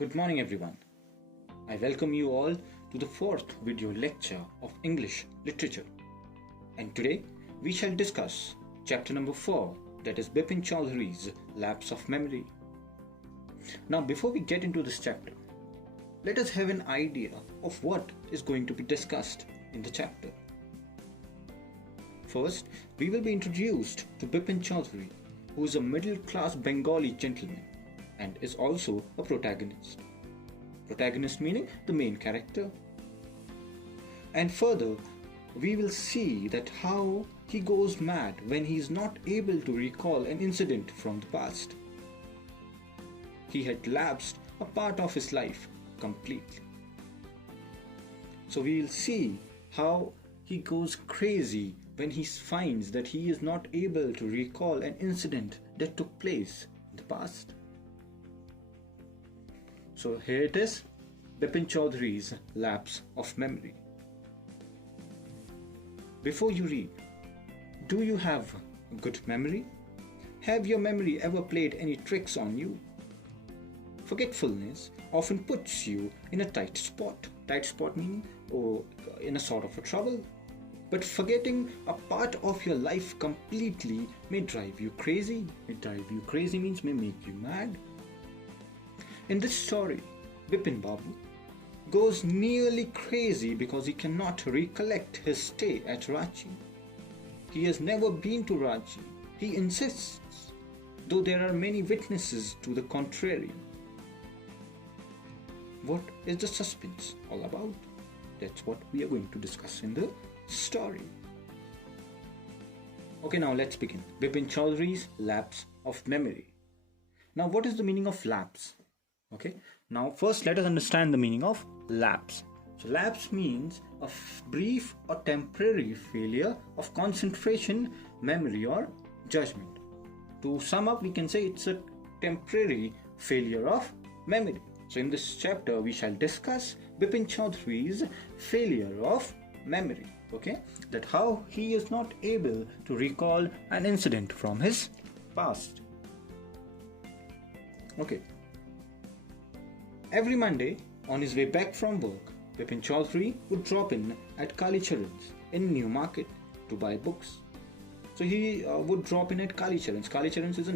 Good morning everyone. I welcome you all to the fourth video lecture of English literature. And today we shall discuss chapter number 4, that is Bipin Choudhury's Lapse of Memory. Now before we get into this chapter, let us have an idea of what is going to be discussed in the chapter. First, we will be introduced to Bipin Choudhury, who is a middle-class Bengali gentleman and is also a protagonist. Protagonist meaning the main character. And further, we will see that how he goes mad when he is not able to recall an incident from the past. He had lapsed a part of his life completely. So we will see how he goes crazy when he finds that he is not able to recall an incident that took place in the past. So here it is, Bipin Choudhury's Lapse of Memory. Before you read, do you have a good memory? Have your memory ever played any tricks on you? Forgetfulness often puts you in a tight spot. Tight spot meaning in a sort of a trouble. But forgetting a part of your life completely may drive you crazy. May drive you crazy means may make you mad. In this story, Bipin Babu goes nearly crazy because he cannot recollect his stay at Ranchi. He has never been to Ranchi. He insists, though there are many witnesses to the contrary. What is the suspense all about? That's what we are going to discuss in the story. Okay, now let's begin. Bipin Choudhury's Lapse of Memory. Now, what is the meaning of lapse? Okay, now first let us understand the meaning of lapse. So lapse means a brief or temporary failure of concentration, memory or judgment. To sum up, we can say it's a temporary failure of memory. So in this chapter we shall discuss Bipin Choudhury's failure of memory. Okay, that how he is not able to recall an incident from his past. Okay. Every Monday, on his way back from work, Bipin Choudhury would drop in at Kalicharan's in New Market to buy books. So he would drop in at Kalicharan's. Kalicharan's is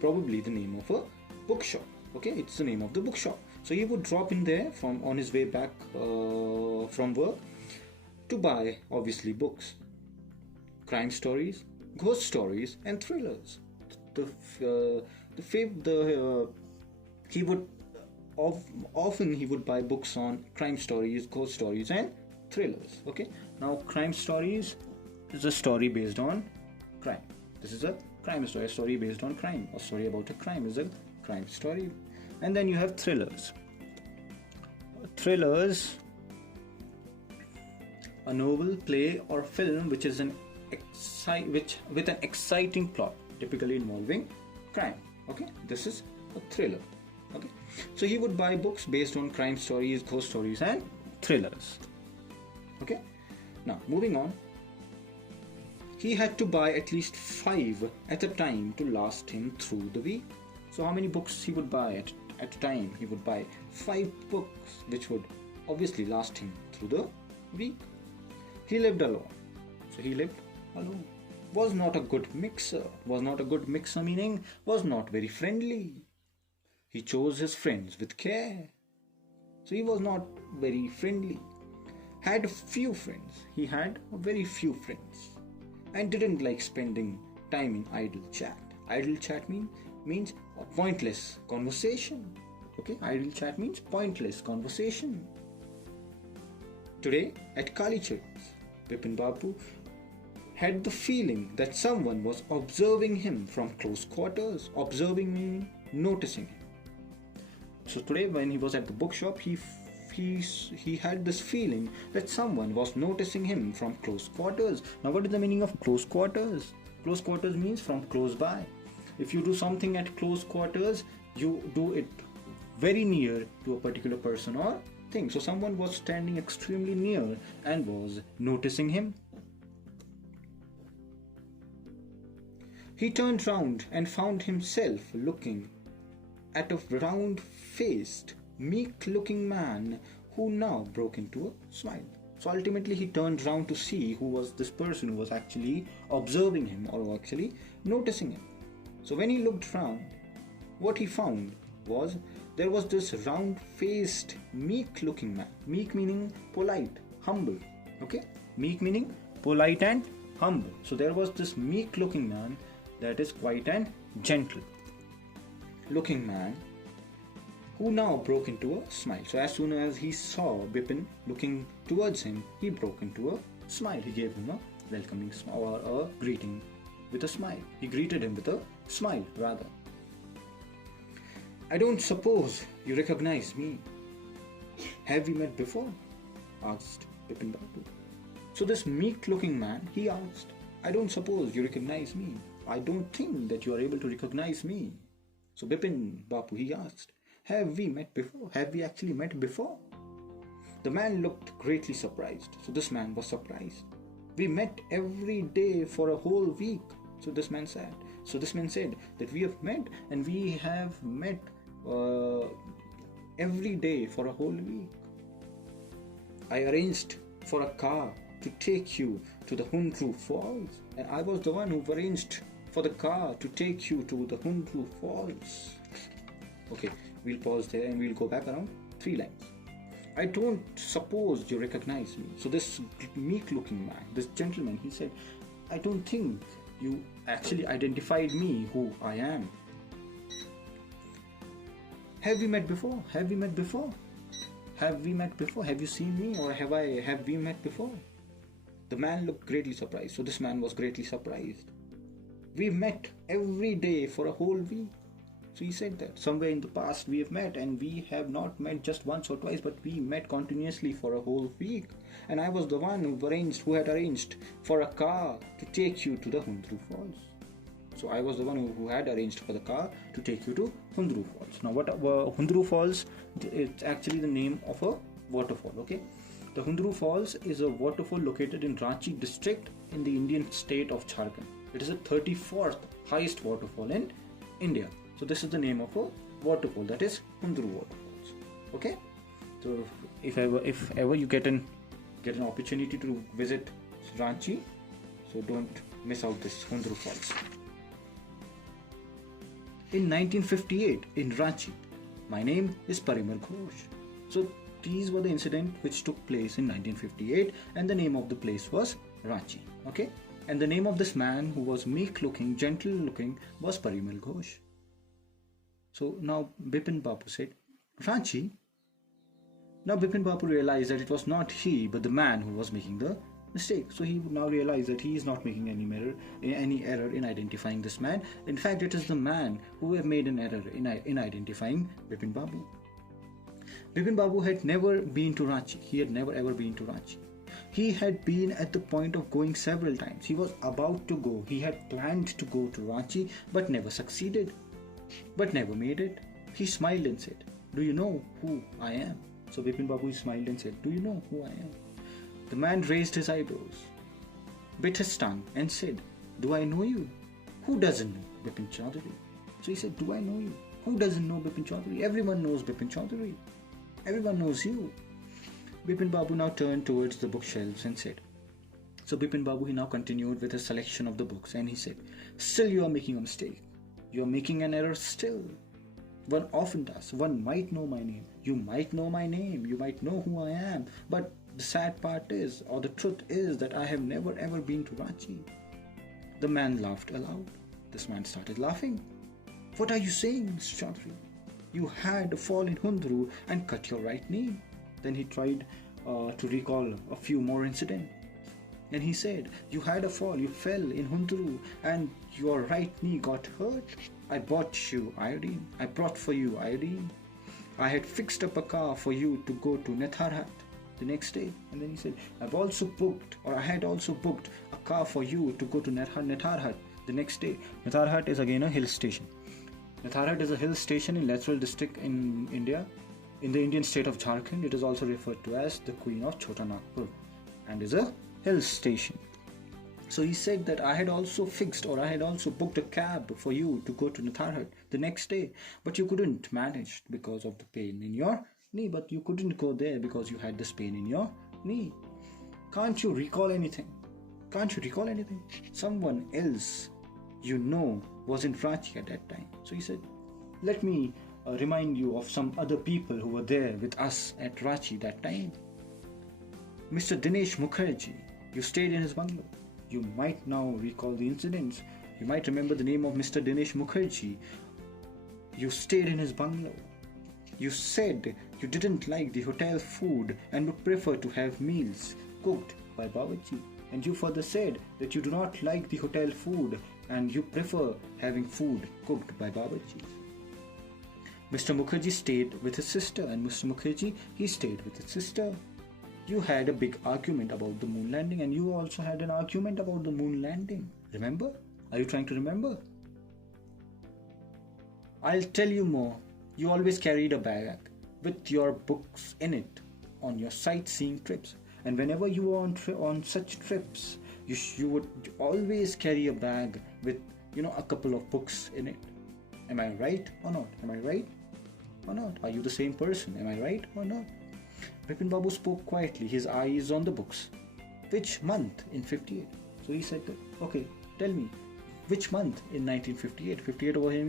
probably the name of a bookshop. Okay, it's the name of the bookshop. So he would drop in there on his way back from work to buy obviously books, crime stories, ghost stories, and thrillers. Often he would buy books on crime stories, ghost stories, and thrillers. Okay, now crime stories is a story based on crime. This is a crime story. A story based on crime. A story about a crime is a crime story. And then you have thrillers. Thrillers, a novel, play, or film which is with an exciting plot, typically involving crime. Okay, this is a thriller. Okay, so he would buy books based on crime stories, ghost stories, and thrillers. Okay, now moving on. He had to buy at least 5 at a time to last him through the week. So how many books he would buy at a time? He would buy 5 books, which would obviously last him through the week. He lived alone. So he lived alone. Was not a good mixer. Was not a good mixer meaning was not very friendly. He chose his friends with care. So he was not very friendly. Had few friends. He had very few friends. And didn't like spending time in idle chat. Idle chat means a pointless conversation. Okay, idle chat means pointless conversation. Today at Kalicharan's, Bipin Babu had the feeling that someone was observing him from close quarters. Observing meaning noticing him. So today when he was at the bookshop, he had this feeling that someone was noticing him from close quarters. Now what is the meaning of close quarters? Close quarters means from close by. If you do something at close quarters, you do it very near to a particular person or thing. So someone was standing extremely near and was noticing him. He turned round and found himself looking at a round-faced, meek-looking man who now broke into a smile. So ultimately he turned round to see who was this person who was actually observing him or actually noticing him. So when he looked round, what he found was there was this round-faced, meek-looking man. Meek meaning polite, humble. Okay? Meek meaning polite and humble. So there was this meek-looking man that is quiet and gentle looking man who now broke into a smile. So as soon as he saw Bipin looking towards him, he broke into a smile. He gave him a welcoming smile or a greeting with a smile. He greeted him with a smile rather. I don't suppose you recognize me. Have we met before? Asked Bipin Babu. So this meek looking man, he asked, I don't suppose you recognize me. I don't think that you are able to recognize me. So Bipin Babu, he asked, have we met before? Have we actually met before? The man looked greatly surprised. So this man was surprised. We met every day for a whole week. So this man said. So this man said that we have met and we have met every day for a whole week. I arranged for a car to take you to the Hundru Falls. And I was the one who arranged for the car to take you to the Hundru Falls. Okay, we'll pause there and we'll go back around 3 lines. I don't suppose you recognize me. So this meek looking man, this gentleman, he said, I don't think you actually identified me who I am. Have we met before? Have we met before? Have we met before? Have you seen me or have we met before? The man looked greatly surprised. So this man was greatly surprised. We met every day for a whole week. So he said that somewhere in the past we have met and we have not met just once or twice, but we met continuously for a whole week. And I was the one who had arranged for a car to take you to the Hundru Falls. So I was the one who had arranged for the car to take you to Hundru Falls. Now what Hundru Falls, it's actually the name of a waterfall, okay? The Hundru Falls is a waterfall located in Ranchi district in the Indian state of Jharkhand. It is the 34th highest waterfall in India. So this is the name of a waterfall, that is Hundru Waterfalls. Okay? So if ever you get an opportunity to visit Ranchi, so don't miss out this Hundru Falls. In 1958 in Ranchi, my name is Parimal Ghosh. So these were the incidents which took place in 1958 and the name of the place was Ranchi. Okay? And the name of this man who was meek looking, gentle looking was Parimal Ghosh. So now Bipin Babu said, Ranchi? Now Bipin Babu realized that it was not he but the man who was making the mistake. So he would now realize that he is not making any error in identifying this man. In fact, it is the man who have made an error in identifying Bipin Babu. Bipin Babu had never been to Ranchi. He had never ever been to Ranchi. He had been at the point of going several times. He was about to go. He had planned to go to Ranchi but never succeeded. But never made it. He smiled and said, do you know who I am? So Bipin Babu smiled and said, do you know who I am? The man raised his eyebrows, bit his tongue and said, do I know you? Who doesn't know Bipin Choudhury? So he said, do I know you? Who doesn't know Bipin Choudhury? Everyone knows Bipin Choudhury. Everyone knows you. Bipin Babu now turned towards the bookshelves and said, so Bipin Babu, he now continued with his selection of the books and he said, still you are making a mistake. You are making an error still. One often does. One might know my name. You might know my name. You might know who I am. But the sad part is, or the truth is, that I have never ever been to Ranchi. The man laughed aloud. This man started laughing. What are you saying, Mr. Choudhury? You had a fall in Hundru and cut your right knee. Then he tried to recall a few more incidents. And he said, you had a fall, you fell in Hundru and your right knee got hurt. I bought you iodine. I brought for you iodine. I had fixed up a car for you to go to Netharhat the next day. And then he said, I had also booked a car for you to go to Netharhat the next day. Netharhat is again a hill station. Netharhat is a hill station in Lateral district in India. In the Indian state of Jharkhand, it is also referred to as the Queen of Chota Nagpur and is a hill station. So he said that I had also fixed, or I had also booked a cab for you to go to Natharhat the next day, but you couldn't manage because of the pain in your knee. But you couldn't go there because you had this pain in your knee. Can't you recall anything? Can't you recall anything? Someone else you know was in Ranchi at that time. So he said, let me remind you of some other people who were there with us at Ranchi that time. Mr. Dinesh Mukherjee, you stayed in his bungalow. You might now recall the incidents. You might remember the name of Mr. Dinesh Mukherjee. You stayed in his bungalow. You said you didn't like the hotel food and would prefer to have meals cooked by Babaji. And you further said that you do not like the hotel food and you prefer having food cooked by Babaji. Mr. Mukherjee stayed with his sister, and Mr. Mukherjee, he stayed with his sister. You had a big argument about the moon landing, and you also had an argument about the moon landing. Remember? Are you trying to remember? I'll tell you more. You always carried a bag with your books in it on your sightseeing trips. And whenever you were on such trips, you would always carry a bag with, a couple of books in it. Am I right or not? Am I right or not? Are you the same person? Am I right or not? Bipin Babu spoke quietly, his eyes on the books. Which month in 58? So he said, okay, tell me, which month in 1958? 58 over here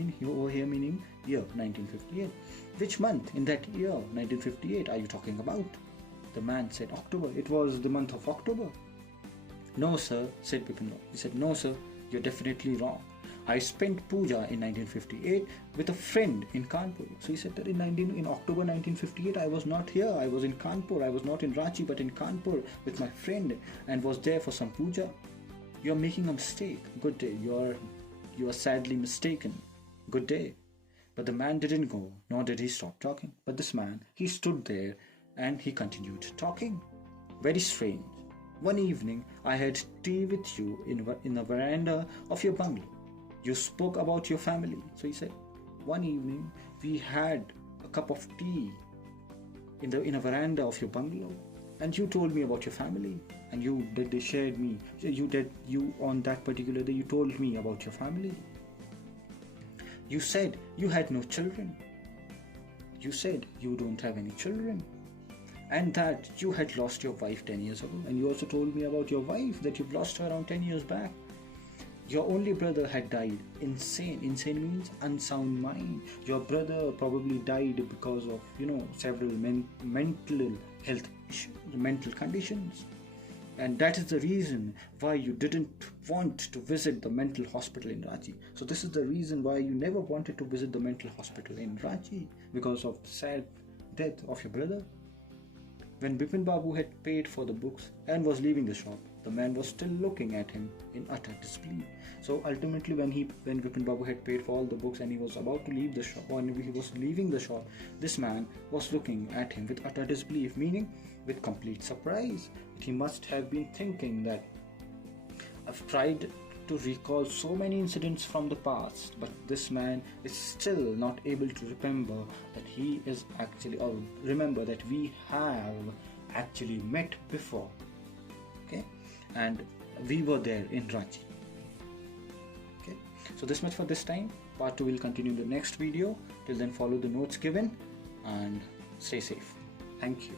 meaning year 1958. Which month in that year 1958 are you talking about? The man said October. It was the month of October. No sir, said Bipin Babu. He said, no sir, you're definitely wrong. I spent puja in 1958 with a friend in Kanpur. So he said that in October 1958 I was not here. I was in Kanpur. I was not in Ranchi but in Kanpur with my friend and was there for some puja. You are making a mistake. Good day. You are sadly mistaken. Good day. But the man didn't go, nor did he stop talking. But this man, he stood there and he continued talking. Very strange. One evening I had tea with you in the veranda of your bungalow. You spoke about your family. So he said, one evening we had a cup of tea in a veranda of your bungalow, and you told me about your family, and you on that particular day you told me about your family. You said you had no children. You said you don't have any children, and that you had lost your wife 10 years ago. And you also told me about your wife, that you've lost her around 10 years back. Your only brother had died insane. Insane means unsound mind. Your brother probably died because of, several mental health issues, mental conditions. And that is the reason why you didn't want to visit the mental hospital in Ranchi. So this is the reason why you never wanted to visit the mental hospital in Ranchi, because of the sad death of your brother. When Bipin Babu had paid for the books and was leaving the shop, the man was still looking at him in utter disbelief. So ultimately when Bipin Babu had paid for all the books and he was about to leave the shop, when he was leaving the shop, this man was looking at him with utter disbelief, meaning with complete surprise. He must have been thinking that I've tried to recall so many incidents from the past, but this man is still not able to remember that he is actually, or remember that we have actually met before. Okay, and we were there in Ranchi. Okay, so this much for this time. Part 2 will continue in the next video. Till then, follow the notes given and stay safe. Thank you.